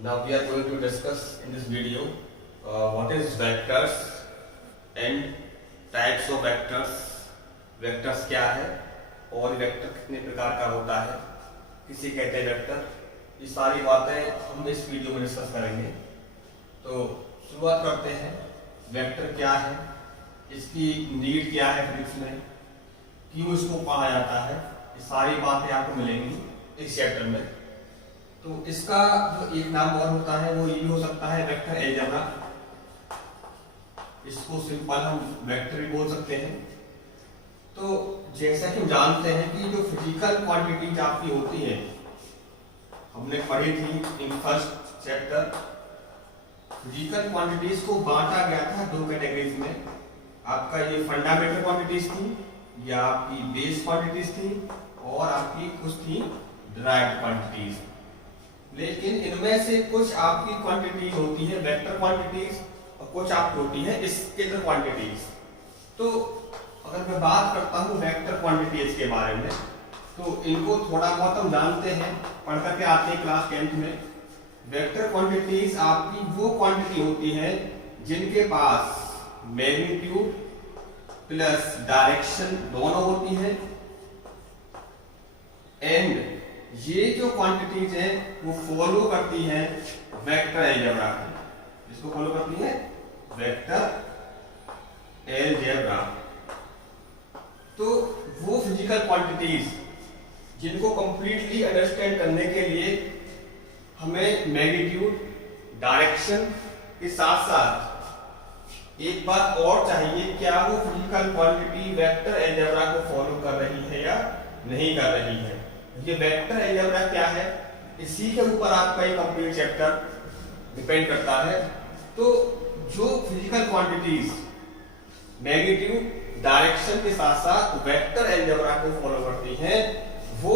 Now we are going to discuss in this video what is vectors and types of vectors. Vectors क्या है और vector कितने प्रकार का होता है, किसे कहते हैं वेक्टर, ये सारी बातें हम इस वीडियो में डिस्कस करेंगे। तो शुरुआत करते हैं। वेक्टर क्या है, इसकी नीड क्या है फिजिक्स में, क्यों इसको पढ़ा जाता है, ये सारी बातें आपको मिलेंगी इस चैप्टर में। तो इसका जो एक नाम और होता है वो ये भी हो सकता है वेक्टर अलजेब्रा। इसको सिंपल हम वेक्टर भी बोल सकते हैं। तो जैसा कि हम जानते हैं कि जो फिजिकल क्वांटिटीज आपकी होती है, हमने पढ़ी थी in first chapter. Physical quantities को बांटा गया था दो कैटेगरीज में। आपका ये फंडामेंटल क्वांटिटीज थी या आपकी बेस क्वांटिटीज थी, और आपकी कुछ थी डिराइव्ड क्वांटिटीज। लेकिन इनमें से कुछ आपकी क्वांटिटीज होती है वेक्टर क्वांटिटीज और कुछ आपकी होती है स्केलर क्वांटिटीज। तो अगर मैं बात करता हूँ वेक्टर क्वांटिटीज के बारे में, तो इनको थोड़ा बहुत हम जानते हैं, पढ़ करके आते हैं क्लास 10th में। वेक्टर क्वांटिटीज आपकी वो क्वांटिटी होती है जिनके पास मैग्नीट्यूड प्लस डायरेक्शन दोनों होती है, एंड ये जो क्वांटिटीज है वो फॉलो करती है वेक्टर अलजेब्रा को। इसको फॉलो करती है वेक्टर अलजेब्रा। तो वो फिजिकल क्वांटिटीज जिनको कंप्लीटली अंडरस्टैंड करने के लिए हमें मैग्नीट्यूड डायरेक्शन के साथ साथ एक बात और चाहिए, क्या वो फिजिकल क्वांटिटी वेक्टर अलजेब्रा को फॉलो कर रही है या नहीं कर रही है। ये वेक्टर अलजेब्रा क्या है, इसी के ऊपर आपका ये कंप्लीट चैप्टर डिपेंड करता है। तो जो फिजिकल क्वांटिटीज मैग्नीट्यूड डायरेक्शन के साथ साथ वेक्टर अलजेब्रा को फॉलो करती हैं, वो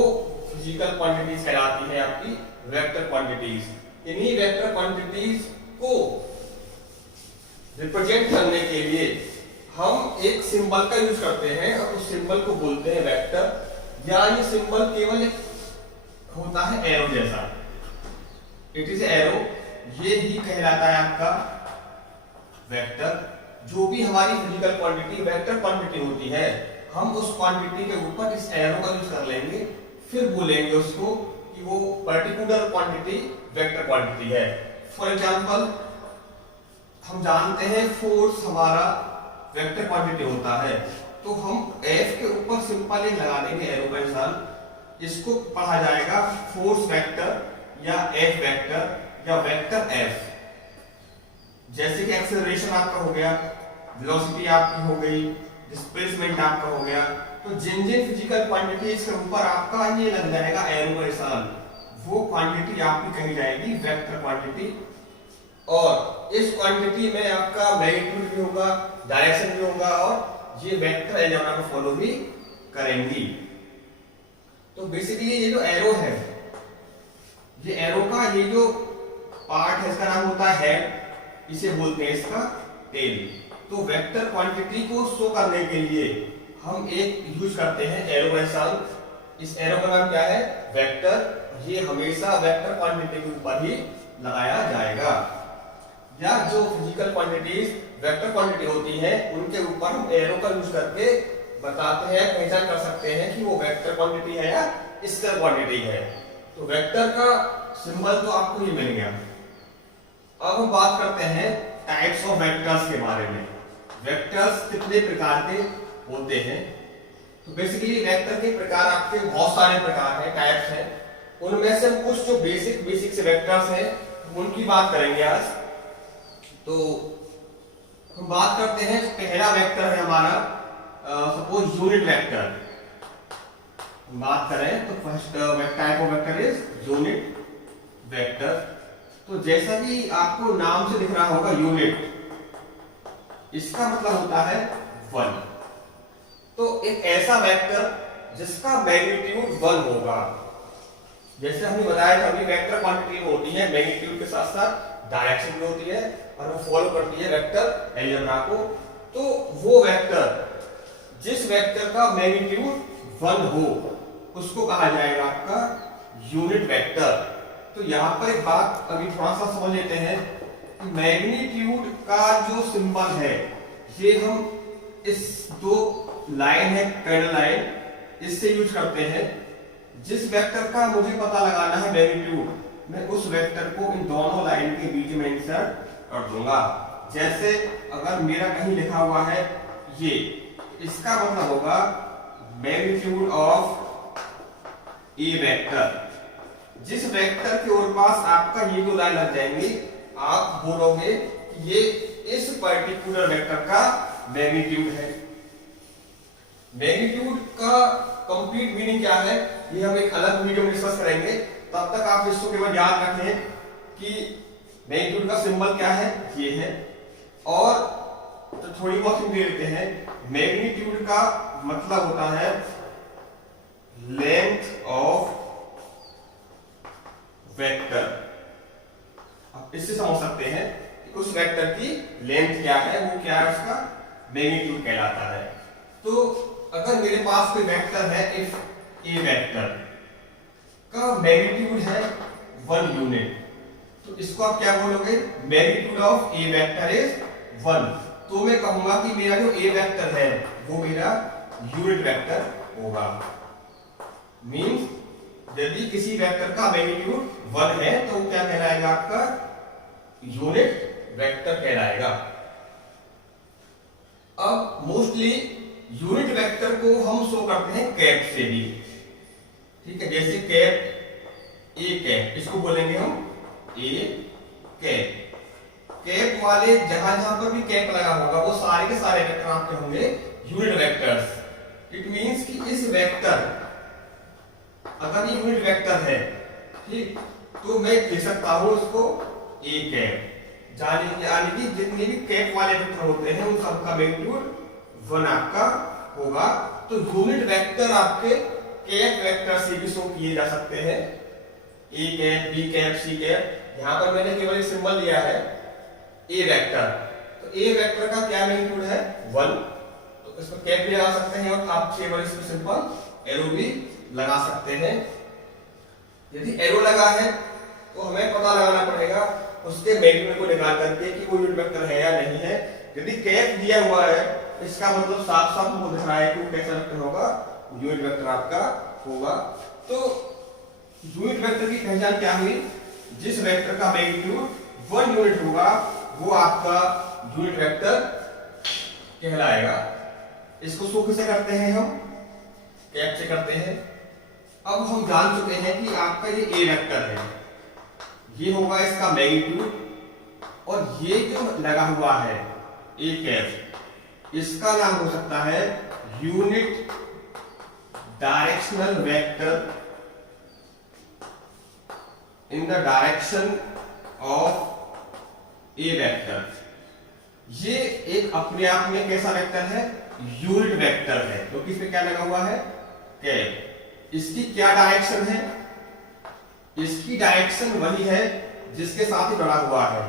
फिजिकल क्वांटिटीज कहलाती है आपकी वेक्टर क्वांटिटीज। इन्हीं वेक्टर क्वांटिटीज को रिप्रेजेंट करने के लिए हम एक सिंबल का यूज करते हैं और उस सिंबल को बोलते हैं वेक्टर। या ये सिंबल केवल एक होता है एरो जैसा, इट इज एरो, ये ही कहलाता है आपका वेक्टर। जो भी हमारी फिजिकल क्वांटिटी वेक्टर क्वांटिटी होती है, हम उस क्वांटिटी के ऊपर इस एरो का यूज कर लेंगे, फिर बोलेंगे उसको कि वो पर्टिकुलर क्वांटिटी वेक्टर क्वांटिटी है। फॉर एग्जांपल हम जानते हैं फोर्स हमारा वेक्टर क्वांटिटी होता है, तो हम F के ऊपर सिंपल एक लगा देंगे एरो का निशान, इसको पढ़ा जाएगा फोर्स वेक्टर या F वेक्टर या वेक्टर F। जैसे कि एक्सेलरेशन आपका हो गया, वेलोसिटी आपकी हो गई, डिस्प्लेसमेंट आपका हो गया। तो जिन जिन फिजिकल क्वांटिटीज के ऊपर आपका ये लग जाएगा एरो का निशान, वो क्वांटिटी आपकी कही जाएगी वेक्टर क्वांटिटी। और इस क्वांटिटी में आपका मैग्नीट्यूड भी होगा, डायरेक्शन भी होगा, और ये वेक्टर अलजेब्रा को फॉलो भी करेंगी। तो बेसिकली ये जो एरो है, ये एरो का ये जो पार्ट है इसका नाम होता है हेड, इसे बोलते हैं इसका टेल। तो वेक्टर क्वांटिटी को शो करने के लिए हम एक यूज करते हैं एरो का निशान। इस एरो का नाम क्या है, वेक्टर। ये हमेशा वेक्टर क्वांटिटी के ऊपर ही लगाया जाएगा। या जो फिजिकल क्वांटिटीज वेक्टर क्वांटिटी होती है उनके ऊपर हम एरो का यूज करके बताते हैं, पहचान कर सकते हैं कि वो वेक्टर क्वांटिटी है या स्केलर क्वांटिटी है। तो वेक्टर का सिंबल तो आपको ये मिल गया। अब हम बात करते हैं टाइप्स ऑफ वेक्टर्स के बारे में। वेक्टर्स कितने प्रकार के होते हैं। तो बेसिकली वेक्टर के प्रकार आपके बहुत सारे प्रकार हैं, टाइप्स हैं। उनमें से हम कुछ जो बेसिक से वेक्टर्स हैं उनकी बात करेंगे आज। तो हम बात करते हैं, पहला वेक्टर है हमारा सपोज यूनिट वेक्टर। बात करें तो first type of vector is unit vector. तो जैसा कि आपको नाम से दिख रहा होगा यूनिट, इसका मतलब होता है 1। तो एक ऐसा वेक्टर जिसका मैग्नीट्यूड 1 होगा। जैसे हमने बताया था अभी, वेक्टर क्वांटिटी होती है मैग्नीट्यूड के साथ साथ डायरेक्शन भी होती है, और वो फॉलो करती है वेक्टर अलजेब्रा को। तो वो वेक्टर जिस वेक्टर का मैग्नीट्यूड 1 हो उसको कहा जाएगा आपका यूनिट वेक्टर। तो यहाँ पर एक बात अभी थोड़ा सा समझ लेते हैं कि मैग्नीट्यूड का जो सिंबल है ये हम इस दो लाइन है पैरेलल लाइन, इससे यूज करते हैं। जिस वेक्टर का मुझे पता लगाना है मैग्नीट्यूड, मैं उस वेक्टर को इन दोनों लाइन के बीच में इंसर्ट कर दूंगा। जैसे अगर मेरा कहीं लिखा हुआ है ये, इसका मतलब होगा मैग्नीट्यूड ऑफ ए वेक्टर। जिस वेक्टर के ओर पास आपका ये दो लाइन लग जाएंगी, आप बोलोगे कि ये इस पर्टिकुलर वेक्टर का मैग्नीट्यूड है। मैग्नीट्यूड का कंप्लीट मीनिंग क्या है ये हम एक अलग वीडियो में डिस्कस करेंगे। तब तक आप इसको केवल याद रखें कि मैग्नीट्यूड का सिंबल क्या है, ये है। और तो थोड़ी बहुत हम दे देते हैं। मैग्नीट्यूड का मतलब होता है लेंथ ऑफ वेक्टर। आप इससे समझ सकते हैं कि उस वेक्टर की लेंथ क्या है, वो क्या है, उसका मैग्नीट्यूड कहलाता है। तो अगर मेरे पास कोई वेक्टर है, इफ ए वेक्टर का मैग्नीट्यूड है 1 यूनिट, तो इसको आप क्या बोलोगे, magnitude of A vector is 1। तो मैं कहूंगा कि मेरा जो ए वेक्टर है वो मेरा यूनिट वेक्टर होगा। मींस यदि किसी वेक्टर का मैग्नीट्यूड 1 है तो वो क्या कहलाएगा, आपका यूनिट वेक्टर कहलाएगा। अब मोस्टली यूनिट वेक्टर को हम शो करते हैं कैप से भी, ठीक है। जैसे कैप, ए कैप, इसको बोलेंगे हम ए कैप। कैप वाले जहां जहां पर भी कैप लगा होगा वो सारे के सारे वेक्टर आपके होंगे यूनिट वेक्टर्स। इट मींस कि इस वेक्टर, अगर ये यूनिट वेक्टर है, ठीक, तो मैं लिख सकता हूं उसको ए कैप। यानी कि जितने भी कैप वाले वेक्टर होते हैं उन सबका मैग्नीट्यूड 1 आपका होगा। तो यूनिट वेक्टर आपके कैप वेक्टर से भी शो किए जा सकते हैं, A cap, B cap, C cap. यहां पर मैंने केवल एक सिंबल लिया है ए वेक्टर, तो ए वेक्टर का क्या मैग्नीट्यूड है 1, तो इसको कैप भी लगा सकते हैं और आप केवल इसमें सिंपल एरो भी लगा सकते हैं। यदि एरो लगा है तो हमें पता लगाना पड़ेगा उसके मैग्नीट्यूड को निकाल करके कि वो यूनिट वेक्टर है या नहीं है। यदि कैप दिया हुआ है इसका मतलब साफ साफ वो दिख रहा है कि वो कैसा वेक्टर होगा, यूनिट वेक्टर आपका होगा। तो यूनिट वेक्टर की पहचान क्या हुई, जिस वेक्टर का मैग्नीट्यूड 1 यूनिट होगा वो आपका यूनिट वेक्टर कहलाएगा। इसको शो किसे करते हैं, हम कैप से करते हैं। अब हम जान चुके हैं कि आपका ये ए वेक्टर है, ये होगा इसका मैग्नीट्यूड, और ये जो लगा हुआ है ए कैप, इसका नाम हो सकता है unit directional vector in the direction of A vector. ये एक अपने आप में कैसा वेक्टर है, यूनिट वेक्टर है, क्योंकि इसमें क्या लगा हुआ है, कैप। इसकी क्या डायरेक्शन है, इसकी डायरेक्शन वही है जिसके साथ ही जुड़ा हुआ है,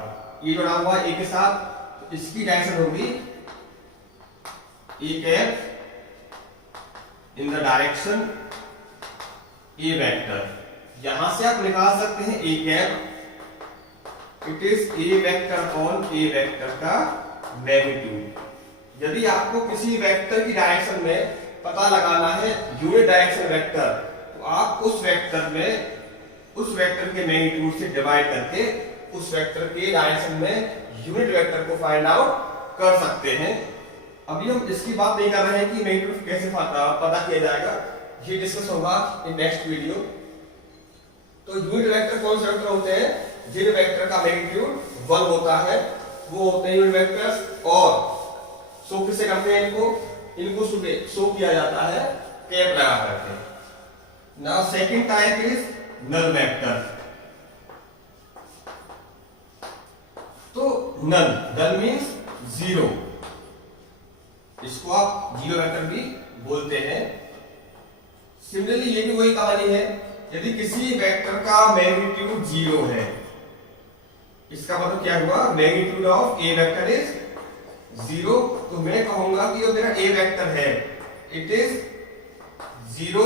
ये जुड़ा हुआ है ए के साथ, तो इसकी डायरेक्शन होगी A cap in the direction A vector. यहां से आप निकाल सकते हैं A cap, it is A vector upon A vector का मैग्नीट्यूड। यदि आपको किसी वेक्टर की डायरेक्शन में पता लगाना है यूनिट डायरेक्शन वेक्टर, तो आप उस वेक्टर में उस वेक्टर के मैग्नीट्यूड से डिवाइड करके उस वेक्टर के डायरेक्शन में यूनिट वेक्टर को फाइंड आउट कर सकते हैं। अभी हम इसकी बात नहीं कर रहे हैं कि मैग्नीट्यूड कैसे पता किया जाएगा, ये डिस्कस होगा इन नेक्स्ट वीडियो। तो यूनिट वेक्टर कौन से वेक्टर होते हैं, जिन वेक्टर का मैग्नीट्यूड 1 होता है वो होते हैं यूनिट वेक्टर्स। और शो किसे करते हैं, इनको शो किया जाता है कैप लगा करके। Now second type is null vector. तो नल मींस जीरो, इसको आप जीरो वेक्टर भी बोलते हैं। सिमिलरली ये भी वही कहानी है, यदि किसी वेक्टर का मैग्नीट्यूड 0 है, इसका मतलब क्या हुआ, magnitude of A vector is 0, तो मैं कहूंगा कि जो मेरा ए वेक्टर है इट इज 0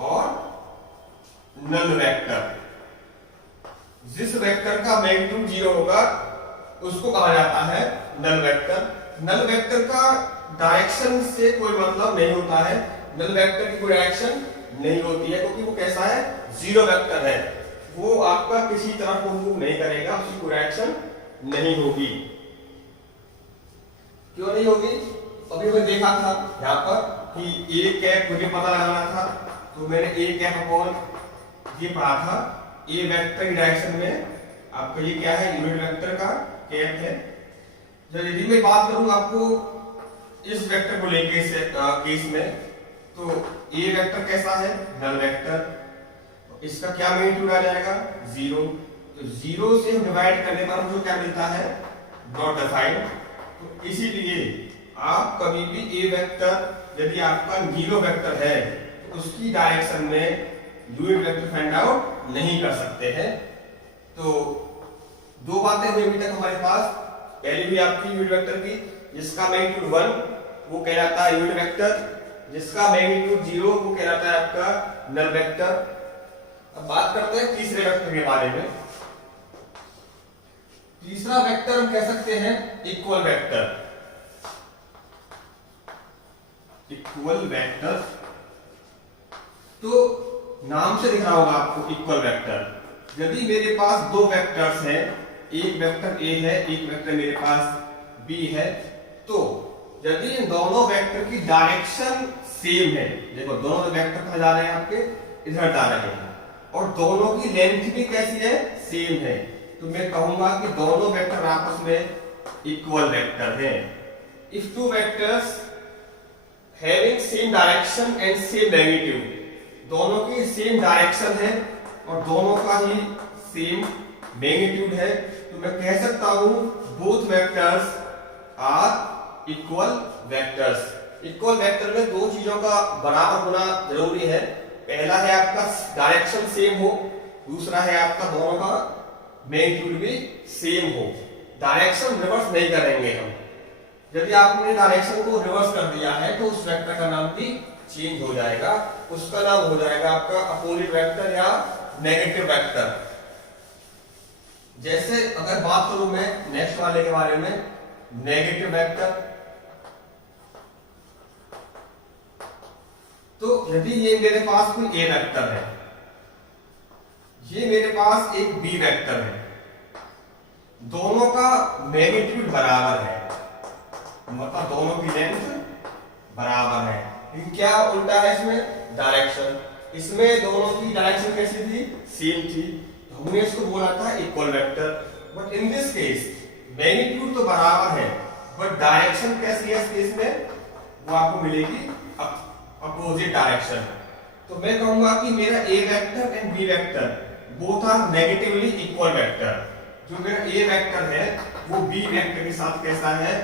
और नल वेक्टर। जिस वेक्टर का मैग्नीट्यूड 0 होगा उसको कहा जाता है नल वेक्टर। नल वेक्टर का डायरेक्शन से कोई मतलब नहीं होता है, नल वेक्टर की कोई डायरेक्शन नहीं होती है, क्योंकि वो कैसा है, जीरो वेक्टर है, वो आपका किसी तरफ मूव नहीं करेगा, उसकी कोई डायरेक्शन नहीं होगी। क्यों नहीं होगी? अभी मैंने देखा था यहाँ पर कि ए कैप मुझे पता लगाना था, तो मैंने ए कैप अपॉन ये पढ़ा था, ए वेक्टर की डायरेक्शन में आपका ये क्या है, यूनिट वेक्टर का कैप है। जब यदि मैं बात करूं आपको इस वेक्टर को लेके केस में, तो ए वेक्टर कैसा है, नल वेक्टर, इसका क्या मैग्नीट्यूड आ जाएगा, 0। तो 0 से डिवाइड करने पर हमको क्या मिलता है, नॉट डिफाइंड। तो इसीलिए आप कभी भी ए वेक्टर यदि आपका जीरो वेक्टर है तो उसकी डायरेक्शन में यूनिट वेक्टर फाइंड आउट नहीं कर सकते हैं। तो दो बातें हुई अभी तक हमारे पास, पहली भी आपकी यूनिट वेक्टर की, जिसका मैग्नीट्यूड 1 वो कहलाता है यूनिट वेक्टर, जिसका मैग्नीट्यूड 0 वो कहलाता है आपका नल वेक्टर। अब बात करते हैं तीसरे वेक्टर के बारे में। तीसरा वेक्टर हम कह सकते हैं इक्वल वेक्टर। इक्वल वेक्टर तो नाम से दिख रहा होगा आपको इक्वल वेक्टर। यदि मेरे पास दो वेक्टर्स हैं, एक वेक्टर ए है, एक वेक्टर मेरे पास बी है, तो यदि इन दोनों वेक्टर की डायरेक्शन सेम है, देखो दोनों वेक्टर कहां जा रहे हैं, आपके इधर जा रहे हैं, और दोनों की लेंथ भी कैसी है, सेम है, तो मैं कहूंगा कि दोनों वेक्टर आपस में इक्वल वेक्टर हैं। If two vectors having same direction and same magnitude, दोनों की सेम डायरेक्शन है और दोनों का ही सेम मैग्नीट्यूड है, तो मैं कह सकता हूं both vectors are equal vectors. Equal vector में दो चीजों का बराबर होना जरूरी है। पहला है आपका डायरेक्शन सेम हो, दूसरा है आपका दोनों का मैग्नीट्यूड भी सेम हो। डायरेक्शन रिवर्स नहीं करेंगे हम। यदि आपने डायरेक्शन को रिवर्स कर दिया है तो उस वेक्टर का नाम भी चेंज हो जाएगा, उसका नाम हो जाएगा आपका अपोजिट वेक्टर या नेगेटिव वेक्टर। जैसे अगर बात करूं मैं नेक्स्ट वाले के बारे में, नेगेटिव वेक्टर, तो यदि ये मेरे पास कोई ए वेक्टर है, ये मेरे पास एक बी वेक्टर है, दोनों का मैग्नीट्यूड बराबर है, मतलब दोनों की लेंथ बराबर है, लेकिन क्या उल्टा है इसमें, डायरेक्शन, इसमें दोनों की डायरेक्शन कैसी थी, सेम थी, तो हमने इसको बोला था equal vector. But in this case magnitude तो बराबर है बट डायरेक्शन कैसी है इस केस में, वो आपको मिलेगी अपोजिट डायरेक्शन। तो मैं कहूंगा कि मेरा A vector and B vector both are negatively equal vector. जो मेरा ए वेक्टर है वो बी वेक्टर के साथ कैसा है,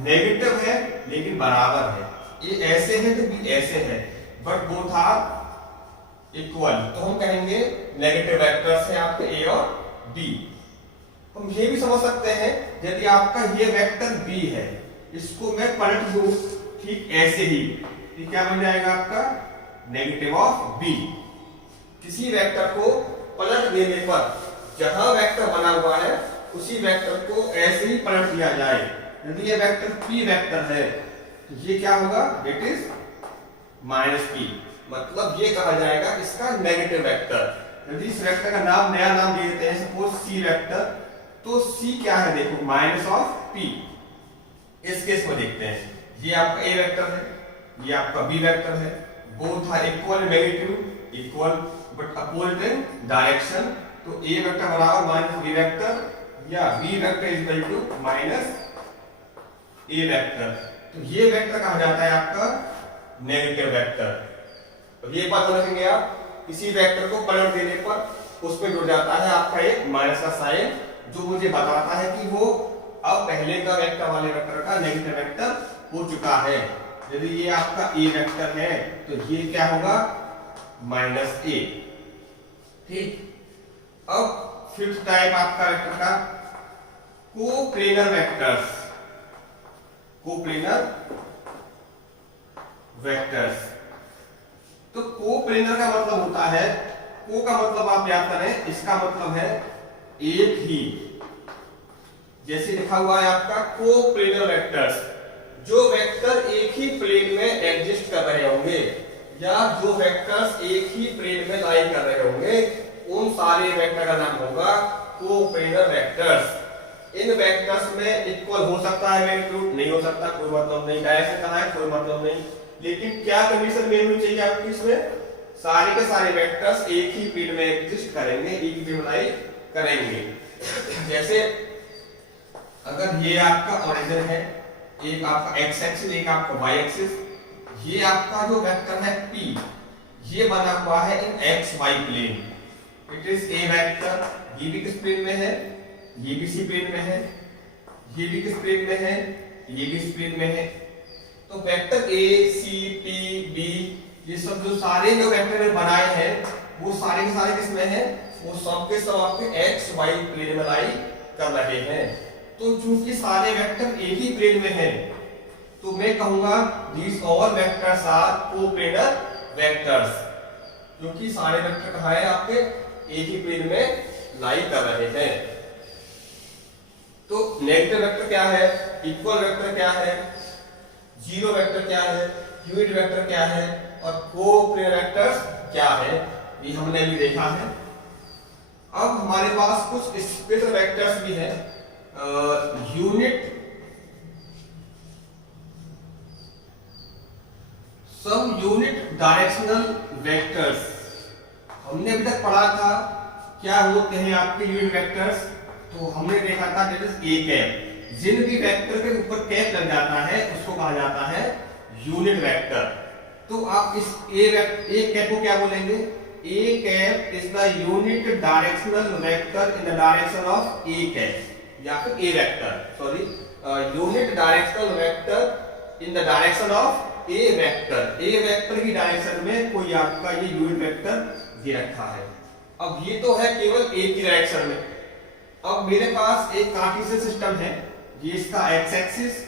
नेगेटिव है लेकिन बराबर है। ये ऐसे है तो बी ऐसे है, बट बोथ आर इक्वल, तो हम कहेंगे नेगेटिव वेक्टर्स हैं आपके ए और बी। हम ये भी समझ सकते हैं यदि आपका ये वेक्टर बी है, इसको मैं पलट दूं ठीक ऐसे ही, ये क्या बन जाएगा आपका नेगेटिव ऑफ बी। किसी वेक्टर को पलट देने पर जहां वेक्टर बना हुआ है उसी वेक्टर को ऐसे ही पलट दिया जाए। यदि ये वेक्टर पी वेक्टर है तो ये क्या होगा, इट इज माइनस पी, मतलब ये कहा जाएगा इसका नेगेटिव वेक्टर। यदि इस वेक्टर का नाम नया नाम दे देते हैं सपोज सी वेक्टर, तो सी क्या है देखो माइनस ऑफ पी। इस केस में देखते हैं, ये आपका ए वेक्टर है, ये आपका बी वेक्टर है, both are equal in magnitude, equal but opposite in direction. तो ए वेक्टर बराबर माइनस बी वेक्टर या B vector is equal to minus A vector. तो ये वेक्टर कहा जाता है आपका नेगेटिव वेक्टर। तो ये बात रखेंगे आप, किसी वेक्टर को पलट देने पर उसमें जुड़ जाता है आपका एक माइनस का साइन, जो मुझे बताता है कि वो अब पहले का वेक्टर वाले वेक्टर का नेगेटिव वेक्टर हो चुका है। यदि ये आपका ए वेक्टर है तो ये क्या होगा, माइनस ए। ठीक, अब फिफ्थ टाइप आपका वेक्टर का कोप्लेनर वेक्टर्स। कोप्लेनर वेक्टर्स, तो कोप्लेनर का मतलब होता है, को का मतलब आप याद करें, इसका मतलब है एक ही, जैसे लिखा हुआ है आपका कोप्लेनर वेक्टर्स, जो वेक्टर एक ही प्लेन में एग्जिस्ट कर रहे होंगे या जो वेक्टर्स एक ही प्लेन में लाई कर रहे होंगे, उन सारे वेक्टर का नाम होगा कोप्लेनर वेक्टर्स। इन वेक्टर्स में इक्वल हो सकता है मैग्नीट्यूड, नहीं हो सकता, कोई मतलब नहीं, डायरेक्शन कहाँ है कोई मतलब नहीं, लेकिन क्या कंडीशन मेन होनी चाहिए आपकी इसमें, सारे के सारे वेक्टर्स एक ही प्लेन में एग्जिस्ट करेंगे, एक ही प्लेन में लाई करेंगे। जैसे अगर ये आपका ओरिजिन है, एक आपका एक्स एक्सिस एक आपका वाई एक्सिस, ये आपका जो वेक्टर है p, ये बना हुआ है in X Y plane, it is A vector, ये भी किस प्लेन में है, ये भी इसी प्लेन में है, ये भी किस प्लेन में है, ये भी इस प्लेन में है। तो vector a c t b, ये सब जो सारे जो वेक्टर बनाए हैं वो सारे के सारे किस में है, वो सब के सब आपके एक्स वाई प्लेन में लाई कर रहे हैं। तो चूंकि सारे वेक्टर एक ही प्लेन में हैं, तो मैं कहूंगा these all vectors are coplanar vectors, क्योंकि सारे वेक्टर कहाँ है आपके एक ही प्लेन में लाई कर रहे हैं। तो नेगेटिव वेक्टर क्या है, इक्वल वेक्टर क्या है, जीरो वेक्टर क्या है, यूनिट वेक्टर क्या है और कोप्लेनर वेक्टर्स क्या है, ये हमने अभी देखा है। अब हमारे पास कुछ स्पेशल वेक्टर्स भी हैं, यूनिट सब यूनिट डायरेक्शनल वेक्टर्स। हमने अभी तक पढ़ा था क्या होते हैं आपके यूनिट वेक्टर्स, तो हमने देखा था दैट इज ए कैप, जिन भी वेक्टर के ऊपर कैप लग जाता है उसको कहा जाता है यूनिट वेक्टर। तो आप इस ए कैप को क्या बोलेंगे, A cap is the unit directional vector in the direction of A cap, या फिर A vector, sorry unit directional vector in the direction of A vector, A vector की direction में कोई आपका ये यूनिट वेक्टर दे रखा है। अब ये तो है केवल ए की डायरेक्शन में। अब मेरे पास एक कार्टेशियन सिस्टम है, ये इसका x axis,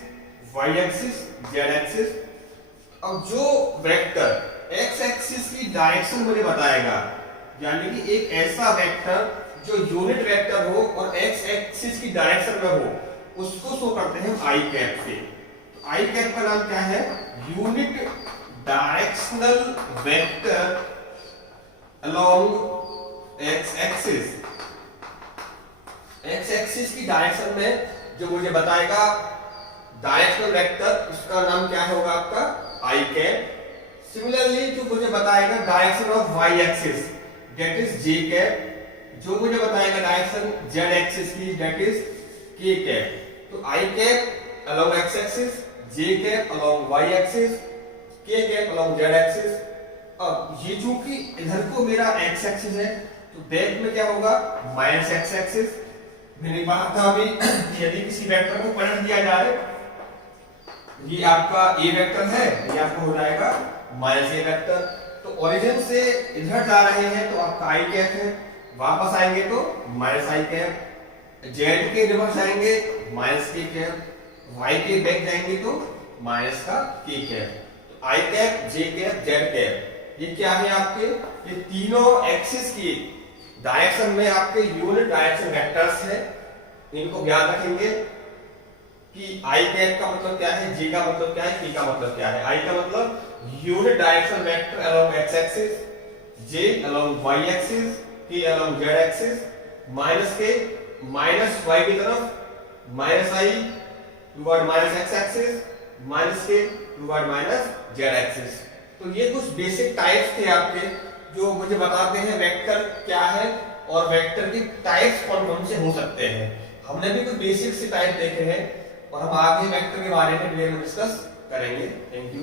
y axis, z axis. अब जो वेक्टर एक्स एक्सिस की डायरेक्शन मुझे बताएगा, यानी कि एक ऐसा वेक्टर जो यूनिट वेक्टर हो और एक्स एक्सिस की डायरेक्शन में हो, उसको शो करते हैं आई कैप से। तो आई कैप का नाम क्या है, unit directional vector along x axis. X axis की डायरेक्शन में जो मुझे बताएगा डायरेक्शनल वेक्टर, उसका नाम क्या होगा आपका आई कैप। सिमिलरली जो मुझे बताएगा direction of y axis, that is j cap. जो मुझे बताएगा डायरेक्शन जेड एक्सिस की, दैट इज के कैप। तो i cap along x axis, j cap along Y axis, k cap along Z axis. अब ये चूंकि इधर को मेरा एक्स एक्सिस है, तो बैक में क्या होगा माइनस एक्स एक्सिस। मैंने कहा था अभी कि यदि किसी वेक्टर को पलट दिया जाए, ये आपका ए वेक्टर है, ये आपको हो जाएगा माइनस ए वेक्टर। तो ओरिजिन से इधर जा रहे हैं तो आपका आई कैप है, वापस आएंगे तो माइनस आई कैप, जेड के रिवर्स आएंगे माइनस के कैप, वाई के बैक जाएंगे तो माइनस का के कैप। तो i cap, J cap, Z cap, ये क्या है आपके, ये तीनों एक्सिस की डायरेक्शन में आपके यूनिट डायरेक्शन वेक्टर्स है। इनको याद रखेंगे कि आई कैप का मतलब क्या है, जे का मतलब क्या है, के का मतलब क्या है। आई का मतलब unit direction vector along x axis, J along Y axis, K along Z axis, minus K minus Y की तरफ, minus I toward minus X axis, minus K toward minus Z axis. तो ये कुछ basic types थे आपके जो मुझे बताते हैं वेक्टर क्या है और वेक्टर की टाइप्स कौन कौन से हो सकते हैं। हमने भी कुछ बेसिक से टाइप देखे हैं और हम आगे वेक्टर के बारे में डिटेल में डिस्कस करेंगे। Thank you.